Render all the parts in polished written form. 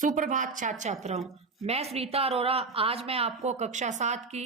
सुप्रभात छात्र छात्राओं। मैं सुनीता अरोरा। आज मैं आपको कक्षा 7 की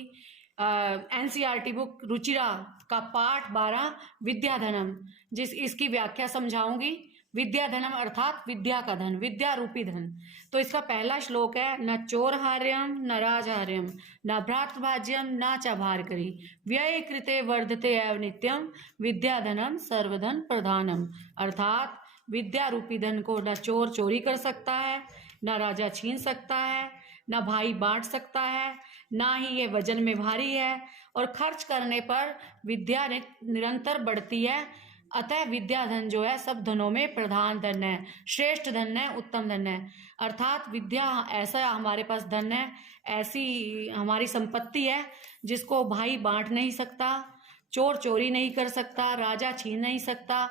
एनसीईआरटी बुक रुचिरा का पाठ 12 विद्याधनम इसकी व्याख्या समझाऊंगी। विद्याधनम अर्थात विद्या का धन, विद्या रूपी धन। तो इसका पहला श्लोक है, न चोरहार्यम न राजहार्यम न भ्रातृभाज्यम न च भारकरी व्यय कृते वर्धते एव नित्यम विद्याधनम सर्वधन प्रधानम। अर्थात विद्या रूपी धन को न चोर चोरी कर सकता है, न राजा छीन सकता है, न भाई बांट सकता है, ना ही ये वजन में भारी है और खर्च करने पर विद्या निरंतर बढ़ती है। अतः विद्या धन जो है सब धनों में प्रधान धन है, श्रेष्ठ धन है, उत्तम धन है। अर्थात विद्या ऐसा हमारे पास धन है, ऐसी हमारी संपत्ति है जिसको भाई बांट नहीं सकता, चोर चोरी नहीं कर सकता, राजा छीन नहीं सकता,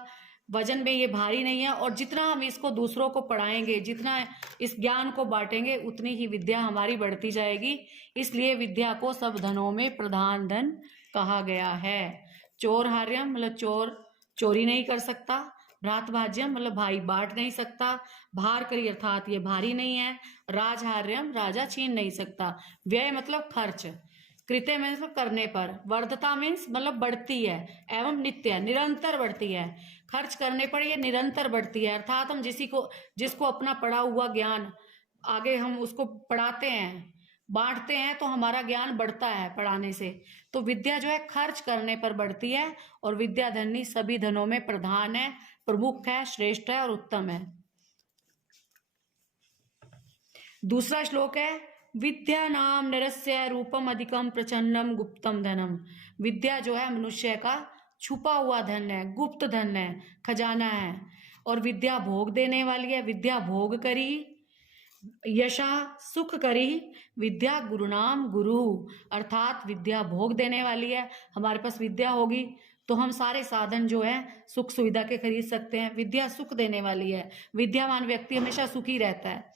वजन में ये भारी नहीं है। और जितना हम इसको दूसरों को पढ़ाएंगे, जितना इस ज्ञान को बांटेंगे, उतनी ही विद्या हमारी बढ़ती जाएगी। इसलिए विद्या को सब धनों में प्रधान धन कहा गया है। चोरहार्यम मतलब चोर चोरी नहीं कर सकता, भ्रातृभाज्यम मतलब भाई बांट नहीं सकता, भारकरी अर्थात ये भारी नहीं है, राजहार्यम राजा छीन नहीं सकता, व्यय मतलब खर्च, कृत्य मीन्स करने पर, वर्धता मीन्स मतलब बढ़ती है, एवं नित्य निरंतर बढ़ती है। खर्च करने पर ये निरंतर बढ़ती है। अर्थात हम जिसको अपना पढ़ा हुआ ज्ञान आगे हम उसको पढ़ाते हैं, बांटते हैं, तो हमारा ज्ञान बढ़ता है पढ़ाने से। तो विद्या जो है खर्च करने पर बढ़ती है और विद्या धनी सभी धनों में प्रधान है, प्रमुख है, श्रेष्ठ है और उत्तम है। दूसरा श्लोक है, विद्या नाम नरस्य रूपम अधिकम प्रचन्नम गुप्तम धनम। विद्या जो है मनुष्य का छुपा हुआ धन है, गुप्त धन है, खजाना है। और विद्या भोग देने वाली है, विद्या भोग करी, यशा सुख करी, विद्या गुरुनाम गुरु। अर्थात विद्या भोग देने वाली है। हमारे पास विद्या होगी तो हम सारे साधन जो है सुख सुविधा के खरीद सकते हैं। विद्या सुख देने वाली है, विद्यावान व्यक्ति हमेशा सुखी रहता है।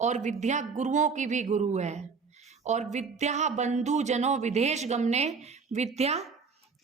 और विद्या गुरुओं की भी गुरु है। और विद्या बंधु जनो विदेश गमने, विद्या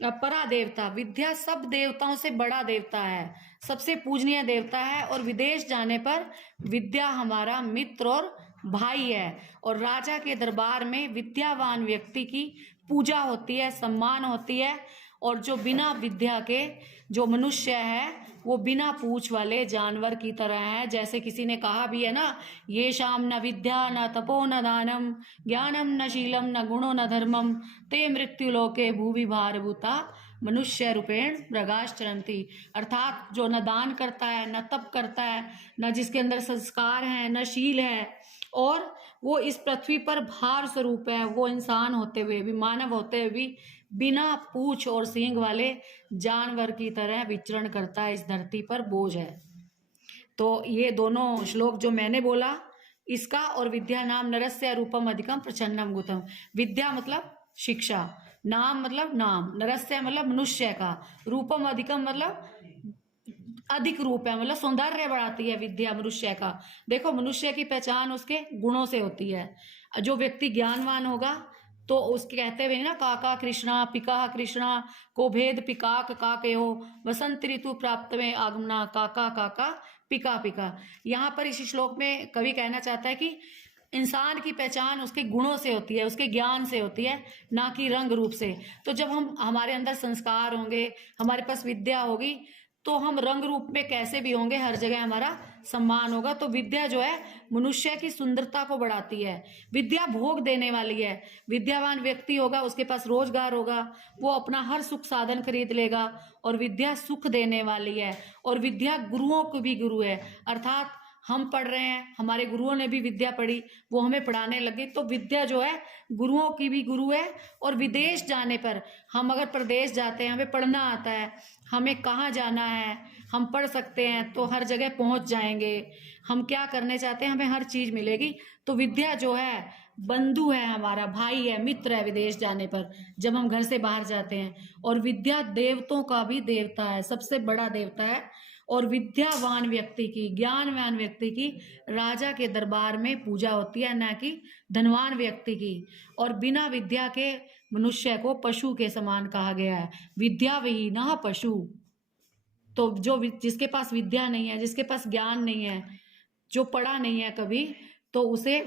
परा देवता, विद्या सब देवताओं से बड़ा देवता है, सबसे पूजनीय देवता है। और विदेश जाने पर विद्या हमारा मित्र और भाई है। और राजा के दरबार में विद्यावान व्यक्ति की पूजा होती है, सम्मान होती है। और जो बिना विद्या के जो मनुष्य है वो बिना पूछ वाले जानवर की तरह है। जैसे किसी ने कहा भी है ना, ये शाम न विद्या न तपो न दानम ज्ञानम न शीलम न गुणो न धर्मम ते मृत्यु लोके भूवि भारभूता मनुष्य रूपेण मृगाश्चरंती। अर्थात जो न दान करता है, न तप करता है, न जिसके अंदर संस्कार है, न शील है, और वो इस पृथ्वी पर भार स्वरूप है, वो इंसान होते हुए भी, मानव होते हुए भी बिना पूछ और सींग वाले जानवर की तरह विचरण करता है, इस धरती पर बोझ है। तो ये दोनों श्लोक जो मैंने बोला, इसका और विद्या नाम नरस्य रूपम अधिकम प्रचन्नम गुतम। विद्या मतलब शिक्षा, नाम मतलब नाम, नरस्य मतलब मनुष्य का, रूपम अधिकम मतलब अधिक रूप है, मतलब सौंदर्य बढ़ाती है विद्या मनुष्य का। देखो मनुष्य की पहचान उसके गुणों से होती है। जो व्यक्ति ज्ञानवान होगा तो उसके कहते हुए ना, काका कृष्णा पिका कृष्णा को भेद पिकाक काकयो वसंत ऋतु प्राप्त में आगमना काका काका पिका पिका। यहाँ पर इस श्लोक में कवि कहना चाहता है कि इंसान की पहचान उसके गुणों से होती है, उसके ज्ञान से होती है, ना कि रंग रूप से। तो जब हमारे अंदर संस्कार होंगे, हमारे पास विद्या होगी, तो हम रंग रूप में कैसे भी होंगे, हर जगह हमारा सम्मान होगा। तो विद्या जो है मनुष्य की सुंदरता को बढ़ाती है। विद्या भोग देने वाली है। विद्यावान व्यक्ति होगा, उसके पास रोजगार होगा, वो अपना हर सुख साधन खरीद लेगा। और विद्या सुख देने वाली है। और विद्या गुरुओं को भी गुरु है। अर्थात हम पढ़ रहे हैं, हमारे गुरुओं ने भी विद्या पढ़ी, वो हमें पढ़ाने लगे। तो विद्या जो है गुरुओं की भी गुरु है। और विदेश जाने पर, हम अगर प्रदेश जाते हैं, हमें पढ़ना आता है, हमें कहाँ जाना है हम पढ़ सकते हैं, तो हर जगह पहुंच जाएंगे। हम क्या करने चाहते हैं, हमें हर चीज मिलेगी। तो विद्या जो है बंधु है, हमारा भाई है, मित्र है विदेश जाने पर, जब हम घर से बाहर जाते हैं। और विद्या देवताओं का भी देवता है, सबसे बड़ा देवता है। और विद्यावान व्यक्ति की, ज्ञानवान व्यक्ति की राजा के दरबार में पूजा होती है, न कि धनवान व्यक्ति की। और बिना विद्या के मनुष्य को पशु के समान कहा गया है, विद्या विहीनः पशु। तो जो जिसके पास विद्या नहीं है, जिसके पास ज्ञान नहीं है, जो पढ़ा नहीं है कभी, तो उसे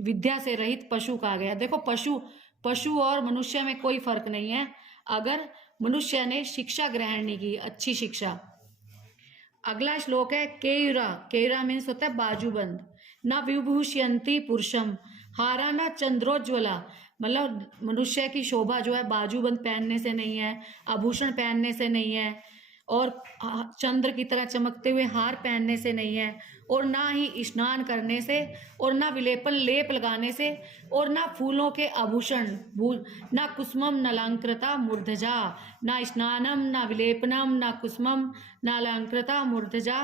विद्या से रहित पशु कहा गया। देखो पशु और मनुष्य में कोई फर्क नहीं है अगर मनुष्य ने शिक्षा ग्रहण नहीं की, अच्छी शिक्षा। अगला श्लोक है केयुरा मीन्स होता है बाजूबंद। न विभूषयंती पुरुषम हारा न चंद्रोज्वला, मतलब मनुष्य की शोभा जो है बाजूबंद पहनने से नहीं है, आभूषण पहनने से नहीं है, और चंद्र की तरह चमकते हुए हार पहनने से नहीं है, और ना ही स्नान करने से, और ना लेप लगाने से, और ना फूलों के आभूषण, ना कुसुमम न अलंकृता मूर्धजा, ना स्नानम ना विलेपनम ना कुसुमम न अलंकृता मूर्धजा,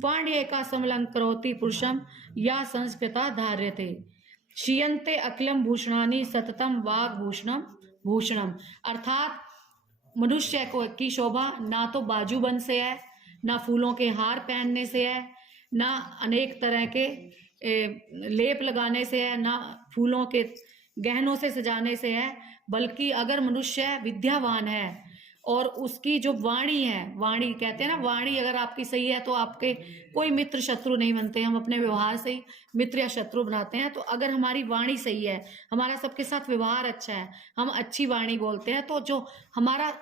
वाण्ये का समलंकरोति पुरुषम या संस्कृता धार्यते, क्षीयन्ते अखिलम भूषणानि सततम वाग भूषणम। अर्थात मनुष्य को की शोभा ना तो बाजूबंद से है, ना फूलों के हार पहनने से है, ना अनेक तरह के लेप लगाने से है, ना फूलों के गहनों से सजाने से है, बल्कि अगर मनुष्य विद्यावान है और उसकी जो वाणी है, वाणी कहते हैं ना, वाणी अगर आपकी सही है तो आपके कोई मित्र शत्रु नहीं बनते। हम अपने व्यवहार से ही मित्र या शत्रु बनाते हैं। तो अगर हमारी वाणी सही है, हमारा सबके साथ व्यवहार अच्छा है, हम अच्छी वाणी बोलते हैं, तो जो हमारा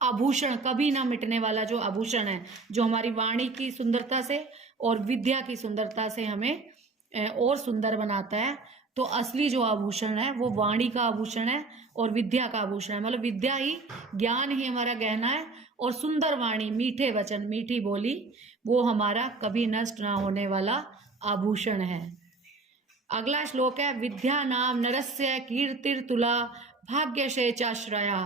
आभूषण कभी ना मिटने वाला जो आभूषण है, जो हमारी वाणी की सुंदरता से और विद्या की सुंदरता से हमें और सुंदर बनाता है, तो असली जो आभूषण है वो वाणी का आभूषण है और विद्या का आभूषण है। मतलब विद्या ही, ज्ञान ही हमारा गहना है, और सुंदर वाणी, मीठे वचन, मीठी बोली, वो हमारा कभी नष्ट ना होने वाला आभूषण है। अगला श्लोक है विद्या नाम नरस्य कीर्तिर्तुला भाग्यशेचाश्रया।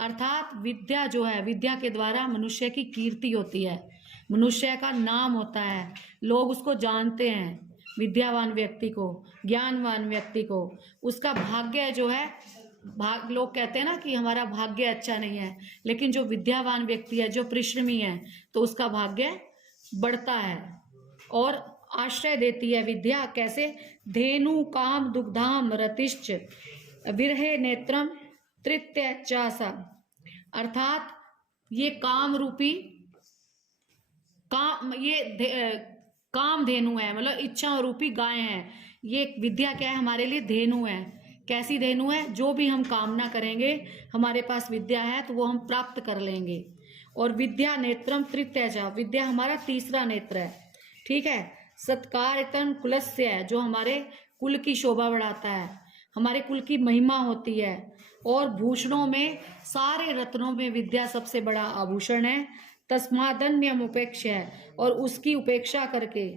अर्थात विद्या जो है, विद्या के द्वारा मनुष्य की कीर्ति होती है, मनुष्य का नाम होता है, लोग उसको जानते हैं, विद्यावान व्यक्ति को, ज्ञानवान व्यक्ति को। उसका भाग्य जो है, लोग कहते हैं ना कि हमारा भाग्य अच्छा नहीं है, लेकिन जो विद्यावान व्यक्ति है, जो परिश्रमी है, तो उसका भाग्य बढ़ता है। और आश्रय देती है विद्या, कैसे? धेनु काम दुग्धाम रतिश्च विरहे नेत्रम तृतीय चासा। अर्थात ये काम रूपी काम धेनु है, मतलब इच्छा रूपी गाय है। ये विद्या क्या है? हमारे लिए धेनु है। कैसी धेनु है? जो भी हम कामना करेंगे, हमारे पास विद्या है तो वो हम प्राप्त कर लेंगे। और विद्या नेत्रम तृतीय, विद्या हमारा तीसरा नेत्र है, ठीक है। सत्कारितम कुलस्य है, जो हमारे कुल की शोभा बढ़ाता है, हमारे कुल की महिमा होती है। और भूषणों में, सारे रत्नों में विद्या सबसे बड़ा आभूषण है। तस्मादन्यम उपेक्ष है, और उसकी उपेक्षा करके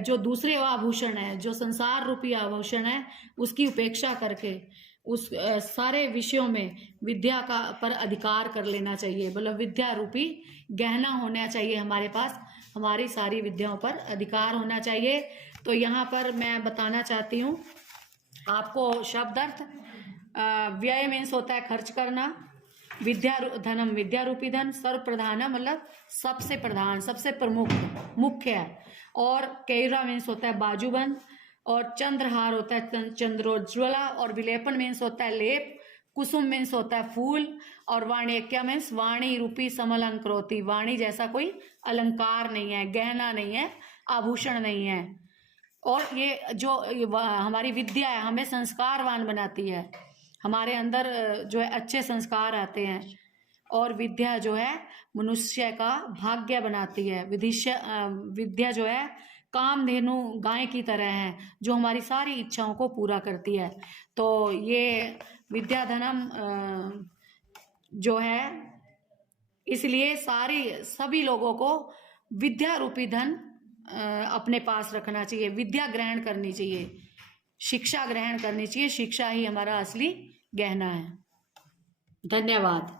जो दूसरे आभूषण है, जो संसार रूपी आभूषण है, उसकी उपेक्षा करके उस सारे विषयों में विद्या का पर अधिकार कर लेना चाहिए। मतलब विद्या रूपी गहना होना चाहिए हमारे पास, हमारी सारी विद्याओं पर अधिकार होना चाहिए। तो यहाँ पर मैं बताना चाहती हूँ आपको शब्द अर्थ। व्यय मीन्स होता है खर्च करना, विद्या धनम विद्या रूपी धन, सर्व प्रधान मतलब सबसे प्रधान, सबसे प्रमुख, मुख्य है। और केयुरा मीन्स होता है बाजूबंद, और चंद्रहार होता है चंद्रोज्वला, और विलेपन मीन्स होता है लेप, कुसुम मीन्स होता है फूल, और वाण्यक्य मीन्स वाणी रूपी समलंकृति, वाणी जैसा कोई अलंकार नहीं है, गहना नहीं है, आभूषण नहीं है। और ये जो हमारी विद्या है हमें संस्कारवान बनाती है, हमारे अंदर जो है अच्छे संस्कार आते हैं। और विद्या जो है मनुष्य का भाग्य बनाती है। विद्या जो है कामधेनु गाय की तरह है, जो हमारी सारी इच्छाओं को पूरा करती है। तो ये विद्या धनम जो है, इसलिए सभी लोगों को विद्या रूपी धन अपने पास रखना चाहिए, विद्या ग्रहण करनी चाहिए, शिक्षा ग्रहण करनी चाहिए। शिक्षा ही हमारा असली गहना है। धन्यवाद।